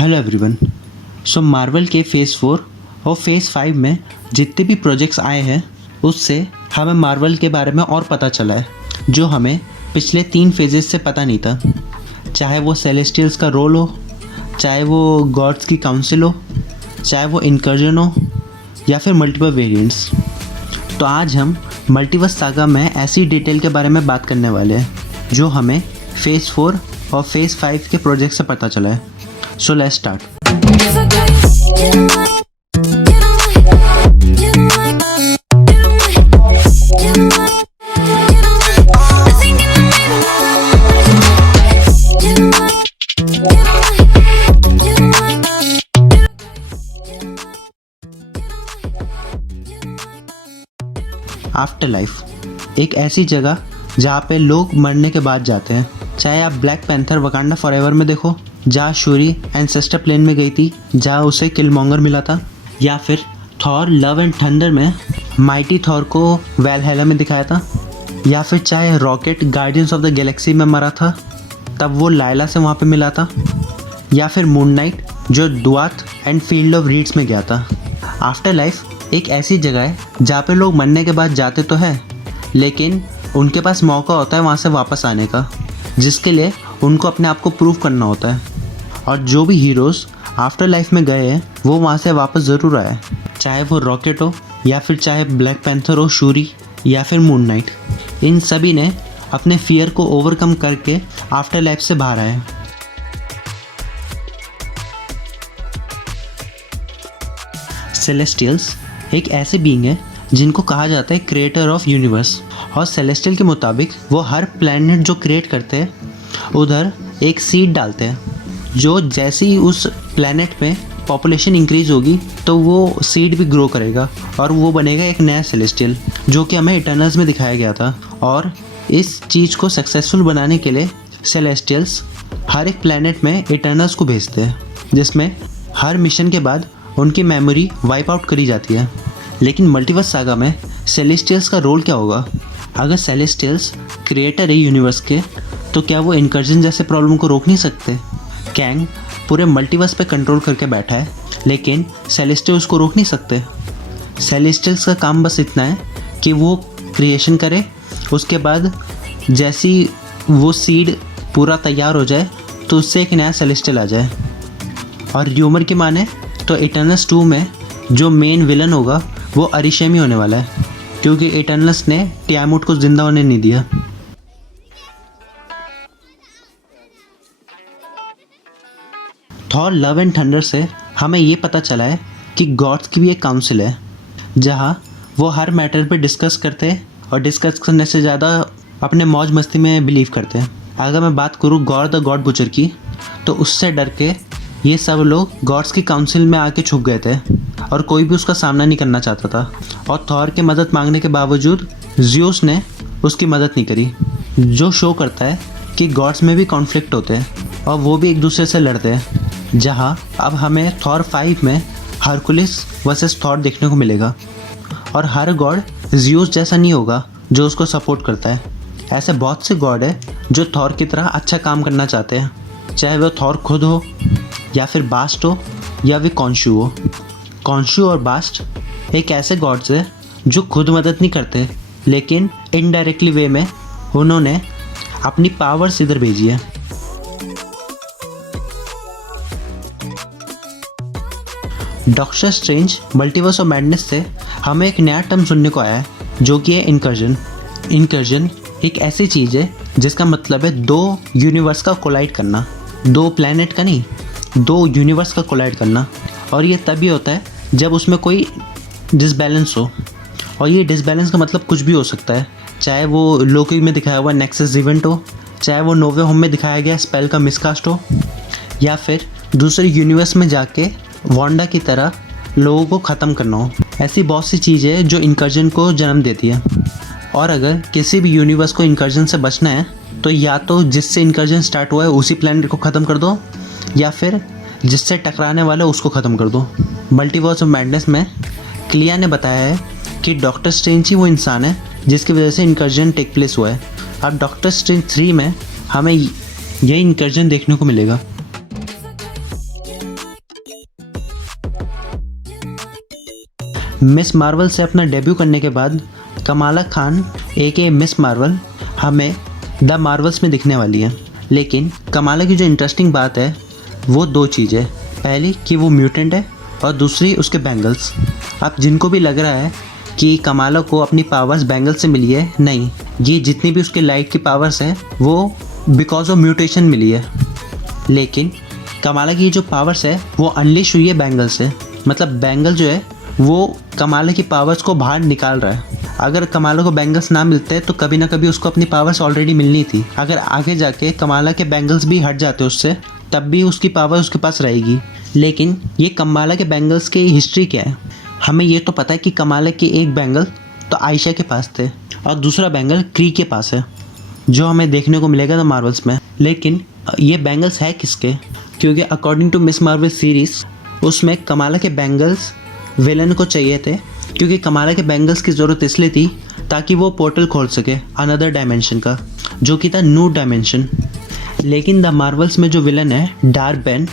Hello everyone. So Marvel के phase 4 और phase 5 में जितने भी प्रोजेक्ट्स आए हैं उससे हमें मार्वल के बारे में और पता चला है जो हमें पिछले 3 फेजेस से पता नहीं था। चाहे वो सेलेस्टियल्स का रोल हो, चाहे वो गॉड्स की काउंसिल हो, चाहे वो इनकर्जन हो या फिर मल्टीपल वेरिएंट्स। तो आज हम मल्टीवर्स सागा में ऐसी डिटेल के बारे में बात करने वाले हैं जो हमें फेज़ 4 और फेज़ 5 के प्रोजेक्ट से पता चला है। So let's start. After life एक ऐसी जगह जहाँ पे लोग मरने के बाद जाते हैं। चाहे आप ब्लैक पैंथर वकांडा फॉरएवर में देखो, जहाँ शूरी एंसेस्टर प्लेन में गई थी, जहाँ उसे किलमॉन्गर मिला था, या फिर थॉर लव एंड थंडर में माइटी थॉर को वैलहेला में दिखाया था, या फिर चाहे rocket guardians of the Galaxy में मरा था तब वो लायला से वहाँ पे मिला था, या फिर मून नाइट जो दुआत एंड फील्ड ऑफ रीड्स में गया था। आफ्टर लाइफ एक ऐसी जगह है जहाँ पे लोग मरने के बाद जाते तो हैं लेकिन उनके पास मौका होता है वहाँ से वापस आने का, जिसके लिए उनको अपने आप को प्रूव करना होता है। और जो भी हीरोज़ आफ्टर लाइफ में गए हैं वो वहाँ से वापस ज़रूर आए, चाहे वो रॉकेट हो या फिर चाहे ब्लैक पैंथर हो, शूरी या फिर मून नाइट। इन सभी ने अपने फियर को ओवरकम करके आफ्टर लाइफ से बाहर आए। सेलेस्टियल्स एक ऐसे बीइंग है जिनको कहा जाता है क्रिएटर ऑफ यूनिवर्स, और सेलेस्टियल के मुताबिक वो हर प्लैनेट जो क्रिएट करते हैं उधर एक सीड डालते हैं, जो जैसे ही उस प्लैनेट में पॉपुलेशन इंक्रीज होगी तो वो सीड भी ग्रो करेगा और वो बनेगा एक नया सेलेस्टियल, जो कि हमें इटर्नल्स में दिखाया गया था। और इस चीज़ को सक्सेसफुल बनाने के लिए सेलेस्टियल्स हर एक प्लैनेट में इटर्नल्स को भेजते हैं, जिसमें हर मिशन के बाद उनकी मेमोरी वाइप आउट करी जाती है। लेकिन मल्टीवर्स सागा में सेलेस्टियल्स का रोल क्या होगा? अगर सेलेस्टियल्स क्रिएटर है यूनिवर्स के तो क्या वो इनकर्जन जैसे प्रॉब्लम को रोक नहीं सकते? कैंग पूरे मल्टीवर्स पे कंट्रोल करके बैठा है लेकिन सेलेस्टियल्स को रोक नहीं सकते। सेलेस्टियल्स का काम बस इतना है कि वो क्रिएशन करे, उसके बाद जैसी वो सीड पूरा तैयार हो जाए तो उससे एक नया सेलेस्टियल आ जाए। और र्यूमर की माने तो इटर्नल्स 2 में जो मेन विलन होगा वो अरिशेमी होने वाला है, क्योंकि इटर्नल्स ने टियामुट को जिंदा होने नहीं दिया। थॉर लव एंड थंडर से हमें ये पता चला है कि गॉड्स की भी एक काउंसिल है जहाँ वो हर मैटर पे डिस्कस करते हैं, और डिस्कस करने से ज़्यादा अपने मौज मस्ती में बिलीव करते हैं। अगर मैं बात करूँ गॉड द गॉड बुचर की, तो उससे डर के ये सब लोग गॉड्स की काउंसिल में आके छुप गए थे और कोई भी उसका सामना नहीं करना चाहता था। और थॉर के मदद मांगने के बावजूद ज़्यूस ने उसकी मदद नहीं करी, जो शो करता है कि गॉड्स में भी कॉन्फ्लिक्ट होते हैं और वो भी एक दूसरे से लड़ते हैं। जहाँ अब हमें थॉर 5 में हरकुलिस वर्सेस थॉर देखने को मिलेगा, और हर गॉड ज़्यूस जैसा नहीं होगा जो उसको सपोर्ट करता है। ऐसे बहुत से गॉड है जो थॉर की तरह अच्छा काम करना चाहते हैं, चाहे वह थॉर खुद हो या फिर बास्ट हो या फिर कॉन्शू हो। कॉन्शू और बास्ट एक ऐसे गॉड्स है जो खुद मदद नहीं करते लेकिन इनडायरेक्टली वे में उन्होंने अपनी पावर्स इधर भेजी है। Doctor strange multiverse of madness से हमें एक नया टर्म सुनने को आया है जो कि है इनकर्जन। इनकर्जन एक ऐसी चीज़ है जिसका मतलब है 2 यूनिवर्स का कोलाइड करना, 2 प्लैनेट का नहीं, 2 यूनिवर्स का कोलाइड करना। और ये तभी होता है जब उसमें कोई डिसबैलेंस हो, और ये डिसबैलेंस का मतलब कुछ भी हो सकता है, चाहे वो लोकी में दिखाया हुआ नेक्सस इवेंट हो, चाहे वो नोवे होम में दिखाया गया स्पेल का मिसकास्ट हो, या फिर दूसरे यूनिवर्स में जाके वांडा की तरह लोगों को ख़त्म करना हो। ऐसी बहुत सी चीज़ें हैं जो इनकर्जन को जन्म देती है। और अगर किसी भी यूनिवर्स को इनकर्जन से बचना है तो या तो जिससे इनकर्जन स्टार्ट हुआ है उसी प्लैनेट को ख़त्म कर दो, या फिर जिससे टकराने वाला उसको ख़त्म कर दो। मल्टीवर्स ऑफ मैडनेस में क्लिया ने बताया है कि डॉक्टर स्ट्रेंज ही वो इंसान है जिसकी वजह से इनकर्जन टेक प्लेस हुआ है। अब डॉक्टर स्ट्रेंज 3 में हमें यही इनकर्जन देखने को मिलेगा। मिस मार्वल से अपना डेब्यू करने के बाद कमाला खान ए मिस मार्वल हमें द मार्वल्स में दिखने वाली है। लेकिन कमाला की जो इंटरेस्टिंग बात है वो दो चीज़ें, पहली कि वो म्यूटेंट है और दूसरी उसके बैंगल्स। अब जिनको भी लग रहा है कि कमाला को अपनी पावर्स बैंगल से मिली है, नहीं, ये जितनी भी उसके लाइट की पावर्स है वो बिकॉज ऑफ म्यूटेशन मिली है। लेकिन कमाला की जो पावर्स है वो अनलिश हुई है बैंगल से। मतलब बैंगल जो है वो कमाला की पावर्स को बाहर निकाल रहा है। अगर कमाला को बैंगल्स ना मिलते तो कभी ना कभी उसको अपनी पावर्स ऑलरेडी मिलनी थी। अगर आगे जाके कमाला के बैंगल्स भी हट जाते उससे तब भी उसकी पावर उसके पास रहेगी। लेकिन ये कमाला के बैंगल्स की हिस्ट्री क्या है? हमें ये तो पता है कि कमाला के एक बैंगल तो आयशा के पास थे और दूसरा बैंगल क्री के पास है, जो हमें देखने को मिलेगा द मार्वल्स में। लेकिन ये बैंगल्स है किसके? क्योंकि according to Miss Marvel series उसमें कमाला के बैंगल्स विलन को चाहिए थे, क्योंकि कमाला के बैंगल्स की ज़रूरत इसलिए थी ताकि वो पोर्टल खोल सके अनदर डायमेंशन का, जो कि था न्यू डायमेंशन। लेकिन द मार्वल्स में जो विलन है डार्क बैन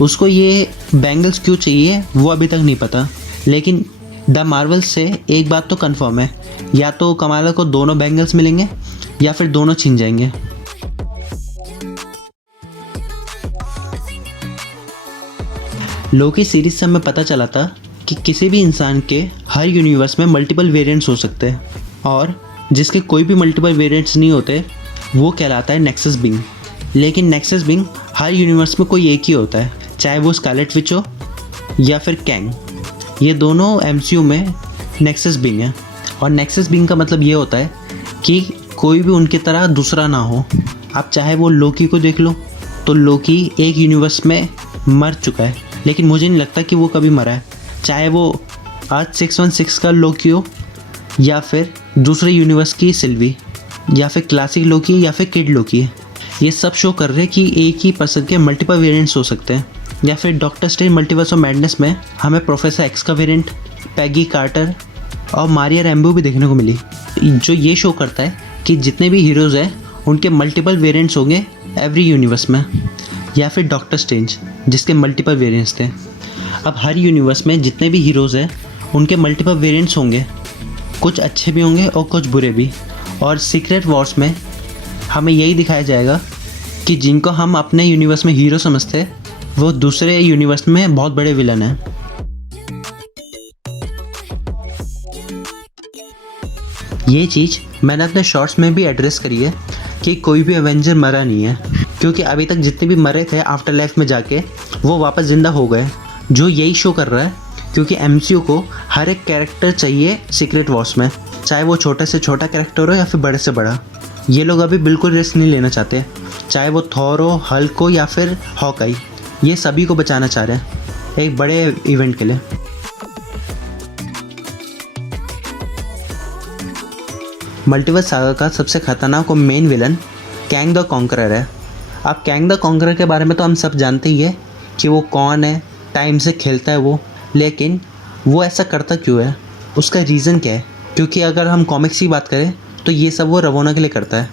उसको ये बैंगल्स क्यों चाहिए वो अभी तक नहीं पता। लेकिन द मार्वल्स से एक बात तो कंफर्म है, या तो कमाला को दोनों बैंगल्स मिलेंगे या फिर दोनों छिन जाएंगे। लोकी सीरीज से हमें पता चला था कि किसी भी इंसान के हर यूनिवर्स में मल्टीपल वेरिएंट्स हो सकते हैं और जिसके कोई भी मल्टीपल वेरिएंट्स नहीं होते वो कहलाता है नेक्सस बीइंग। लेकिन नेक्सस बीइंग हर यूनिवर्स में कोई एक ही होता है, चाहे वो स्कारलेट विच हो या फिर कैंग। ये दोनों एमसीयू में नेक्सस बीइंग है और नेक्सस बीइंग का मतलब ये होता है कि कोई भी उनकी तरह दूसरा ना हो। आप चाहे वो लोकी को देख लो तो लोकी एक यूनिवर्स में मर चुका है, लेकिन मुझे नहीं लगता कि वो कभी मरा है। चाहे वो अर्थ 616 का लोकी हो या फिर दूसरे यूनिवर्स की सिल्वी या फिर क्लासिक लोकी या फिर किड लोकी है, ये सब शो कर रहे हैं कि एक ही पर्सन के मल्टीपल वेरिएंट्स हो सकते हैं। या फिर doctor strange multiverse of madness में हमें प्रोफेसर एक्स का वेरिएंट, पैगी कार्टर और मारिया रैम्बो भी देखने को मिली, जो ये शो करता है कि जितने भी हीरोज़ हैं उनके मल्टीपल वेरिएंट्स होंगे एवरी यूनिवर्स में। या फिर डॉक्टर स्ट्रेंज जिसके मल्टीपल वेरिएंट्स थे। अब हर यूनिवर्स में जितने भी हीरोज़ हैं उनके मल्टीपल वेरिएंट्स होंगे, कुछ अच्छे भी होंगे और कुछ बुरे भी। और सीक्रेट वॉर्स में हमें यही दिखाया जाएगा कि जिनको हम अपने यूनिवर्स में हीरो समझते हैं वो दूसरे यूनिवर्स में बहुत बड़े विलन हैं। ये चीज़ मैंने अपने शॉर्ट्स में भी एड्रेस करी है कि कोई भी एवेंजर मरा नहीं है, क्योंकि अभी तक जितने भी मरे थे आफ्टर लाइफ में जाके वो वापस ज़िंदा हो गए, जो यही शो कर रहा है। क्योंकि एमसीयू को हर एक कैरेक्टर चाहिए सीक्रेट वॉर्स में, चाहे वो छोटे से छोटा कैरेक्टर हो या फिर बड़े से बड़ा। ये लोग अभी बिल्कुल रिस्क नहीं लेना चाहते, चाहे वो थॉर हो, हल्क हो या फिर हॉकाई, ये सभी को बचाना चाह रहे हैं एक बड़े इवेंट के लिए। मल्टीवर्स सागा का सबसे खतरनाक और main villain Kang the conqueror है। अब कैंग द कॉन्करर के बारे में तो हम सब जानते ही है कि वो कौन है, टाइम से खेलता है वो। लेकिन वो ऐसा करता क्यों है, उसका रीज़न क्या है? क्योंकि अगर हम कॉमिक्स की बात करें तो ये सब वो रवोना के लिए करता है।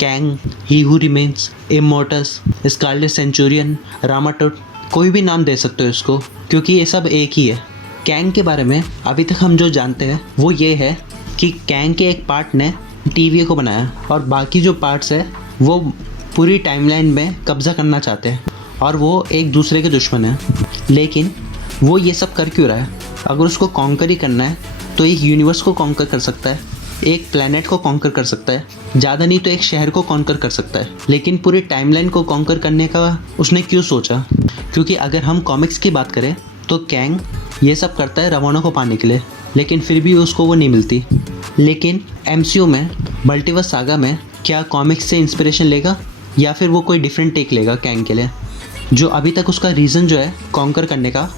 कैंग, ही हू रिमेन्स, इमोर्टस, स्कारलेट सेंचुरियन, रामाटोट, कोई भी नाम दे सकते हो इसको, क्योंकि ये सब एक ही है। कैंग के बारे में अभी तक हम जो जानते हैं वो ये है कि कैंग के एक पार्ट ने टीवीए को बनाया और बाकी जो पार्ट्स है वो पूरी टाइमलाइन में कब्जा करना चाहते हैं और वो एक दूसरे के दुश्मन हैं। लेकिन वो ये सब कर क्यों रहा है? अगर उसको कॉन्कर ही करना है तो एक यूनिवर्स को कॉन्कर कर सकता है, एक प्लेनेट को कॉन्कर कर सकता है, ज़्यादा नहीं तो एक शहर को कॉन्कर कर सकता है। लेकिन पूरी टाइमलाइन को कॉन्कर करने का उसने क्यों सोचा? क्योंकि अगर हम कॉमिक्स की बात करें तो कैंग ये सब करता है रवोना को पाने के लिए, लेकिन फिर भी उसको वो नहीं मिलती। लेकिन एमसीयू में मल्टीवर्स सागा में क्या कॉमिक्स से इंस्पिरेशन लेगा या फिर वो कोई डिफरेंट टेक लेगा कैंग के लिए? जो अभी तक उसका रीज़न जो है कॉन्कर करने का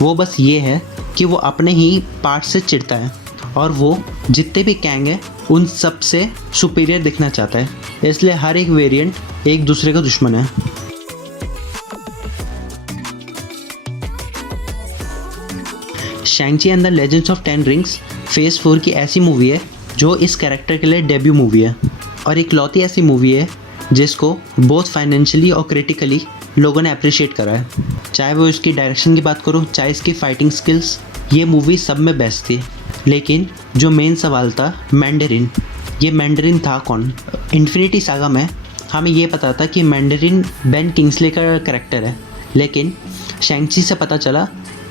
वो बस ये है कि वो अपने ही पार्ट से चिढ़ता है और वो जितने भी कैंग हैं उन सब से सुपीरियर दिखना चाहता है, इसलिए हर एक वेरिएंट एक दूसरे का दुश्मन है। शैंग-ची and the legends of 10 rings phase 4 की ऐसी मूवी है जो इस कैरेक्टर के लिए डेब्यू मूवी है और इकलौती ऐसी मूवी है जिसको बोथ फाइनेंशियली और क्रिटिकली लोगों ने अप्रिशिएट करा है। चाहे वो इसकी डायरेक्शन की बात करो, चाहे इसकी फाइटिंग स्किल्स, ये मूवी सब में बेस्ट थी। लेकिन जो मेन सवाल था मैंडरिन, ये मैंडरिन था कौन? इन्फिनिटी सागा में हमें ये पता था कि मैंडरिन बेन किंग्सले का कैरेक्टर है, लेकिन शैंग-ची से पता चला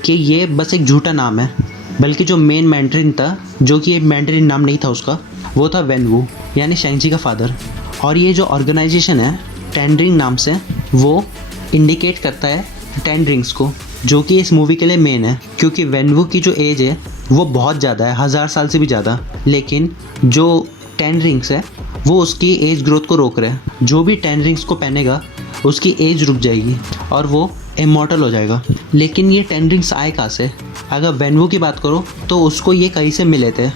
कि ये बस एक झूठा नाम है, बल्कि जो मेन मैंडरिन था, जो कि ये मैंडरिन नाम नहीं था उसका, वो था वेन वू, यानी शैंग-ची का फादर। और ये जो ऑर्गेनाइजेशन है टेन रिंग नाम से, वो इंडिकेट करता है टेन रिंग्स को, जो कि इस मूवी के लिए मेन है, क्योंकि वेन वू की जो एज है वो बहुत ज़्यादा है, 1000 साल से भी ज़्यादा। लेकिन जो 10 रिंग्स है वो उसकी एज ग्रोथ को रोक रहे हैं। जो भी 10 रिंग्स को पहनेगा उसकी एज रुक जाएगी और वो इमॉर्टल हो जाएगा। लेकिन ये 10 रिंग्स आए कहाँ से? अगर वेनवू की बात करो तो उसको ये कहीं से मिले थे,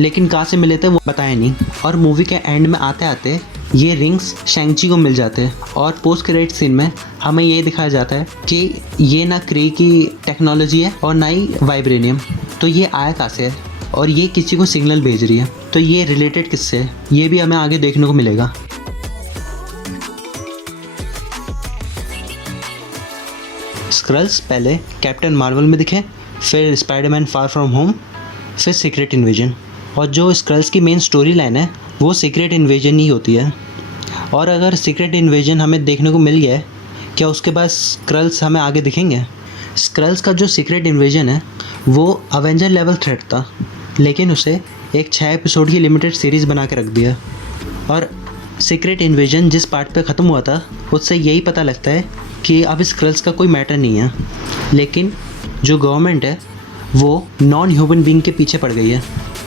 लेकिन कहाँ से मिले थे वो बताया नहीं। और मूवी के एंड में आते आते ये रिंग्स शैंग-ची को मिल जाते हैं और पोस्ट क्रेडिट सीन में हमें ये दिखाया जाता है कि ये ना क्री की टेक्नोलॉजी है और ना ही वाइब्रेनियम। तो ये आया कहाँ से है और ये किसी को सिग्नल भेज रही है, तो ये रिलेटेड किससे है, ये भी हमें आगे देखने को मिलेगा। स्क्रल्स पहले कैप्टन मार्वल में दिखे, फिर स्पाइडरमैन फार फ्रॉम होम, फिर सीक्रेट इन्वेजन। और जो स्क्रल्स की मेन स्टोरी लाइन है वो सीक्रेट इन्वेजन ही होती है। और अगर सीक्रेट इन्वेजन हमें देखने को मिल गया है, क्या उसके बाद स्क्रल्स हमें आगे दिखेंगे? स्क्रल्स का जो सीक्रेट इन्वेजन है वो अवेंजर लेवल थ्रेट था, लेकिन उसे एक 6 एपिसोड की लिमिटेड सीरीज़ बना के रख दिया। और सीक्रेट इन्वेजन जिस पार्ट पे ख़त्म हुआ था उससे यही पता लगता है कि अब स्क्रल्स का कोई मैटर नहीं है। लेकिन जो गवर्नमेंट है वो नॉन ह्यूमन बीइंग के पीछे पड़ गई है।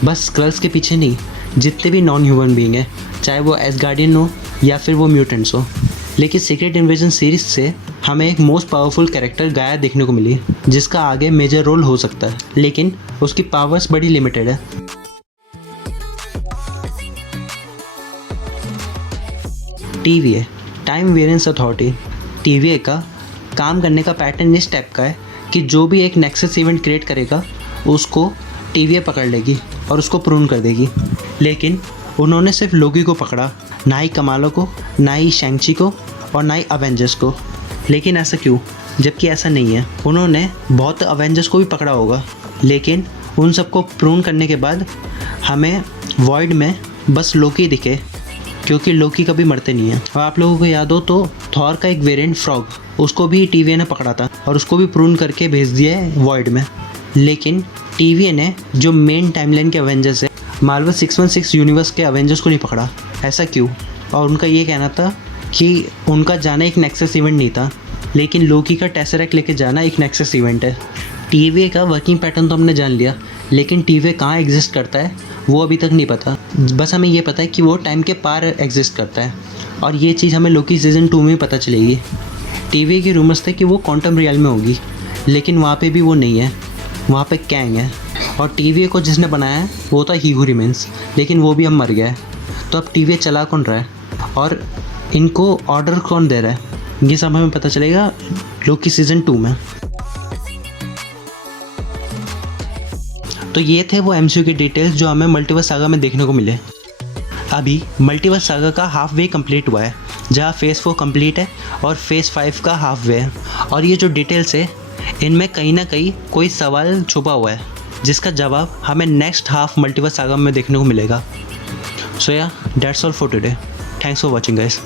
बस स्क्रल्स के पीछे नहीं, जितने भी नॉन ह्यूमन बीइंग है, चाहे वो एसगार्डियन हो या फिर वो म्यूटेंट्स हो। लेकिन सीक्रेट इन्वेजन सीरीज़ से हमें एक मोस्ट पावरफुल कैरेक्टर गाया देखने को मिली, जिसका आगे मेजर रोल हो सकता है, लेकिन उसकी पावर्स बड़ी लिमिटेड है। TVA time variance authority. TVA का काम करने का पैटर्न इस टाइप का है कि जो भी एक नेक्सस इवेंट क्रिएट करेगा उसको TVA पकड़ लेगी और उसको प्रून कर देगी। लेकिन उन्होंने सिर्फ लोकी को पकड़ा, ना ही कमालो को, ना ही शैंग-ची को और ना ही अवेंजर्स को। लेकिन ऐसा क्यों, जबकि ऐसा नहीं है? उन्होंने बहुत अवेंजर्स को भी पकड़ा होगा, लेकिन उन सबको प्रून करने के बाद हमें वॉइड में बस लोकी दिखे, क्योंकि लोकी कभी मरते नहीं है। और आप लोगों को याद हो तो थॉर का एक वेरिएंट फ्रॉग, उसको भी TVA ने पकड़ा था और उसको भी प्रून करके भेज दिया है वॉइड में। लेकिन TVA ने जो मेन टाइमलाइन के अवेंजर्स है, मार्वल 616 यूनिवर्स के अवेंजर्स को नहीं पकड़ा। ऐसा क्यों? और उनका ये कहना था कि उनका जाना एक नेक्सस इवेंट नहीं था, लेकिन लोकी का टेसरेक्ट लेके जाना एक नेक्सस इवेंट है। TVA का वर्किंग पैटर्न तो हमने जान लिया, लेकिन TVA कहाँ एग्जिस्ट करता है वो अभी तक नहीं पता। बस हमें ये पता है कि वो टाइम के पार एग्जिस्ट करता है, और ये चीज़ हमें लोकी सीज़न 2 में पता चलेगी। TVA की रूमर्स थे कि वो क्वांटम रियल में होगी, लेकिन वहाँ पे भी वो नहीं है, वहाँ पे कैंग है। और TVA को जिसने बनाया है वो था ही हू रिमेंस, लेकिन वो भी अब मर गया है। तो अब TVA चला कौन रहा है और इनको ऑर्डर कौन दे रहा है, ये सब हमें पता चलेगा लोकी सीज़न 2 में। तो ये थे वो MCU की डिटेल्स जो हमें मल्टीवर्स सागा में देखने को मिले। अभी मल्टीवर्स सागा का हाफ वे कंप्लीट हुआ है, जहाँ फेज़ 4 कंप्लीट है और फेज़ 5 का हाफ वे है। और ये जो डिटेल्स है इनमें कहीं ना कहीं कोई सवाल छुपा हुआ है, जिसका जवाब हमें नेक्स्ट हाफ मल्टीवर्स सागा में देखने को मिलेगा। सो या that's all for today. Thanks for watching guys.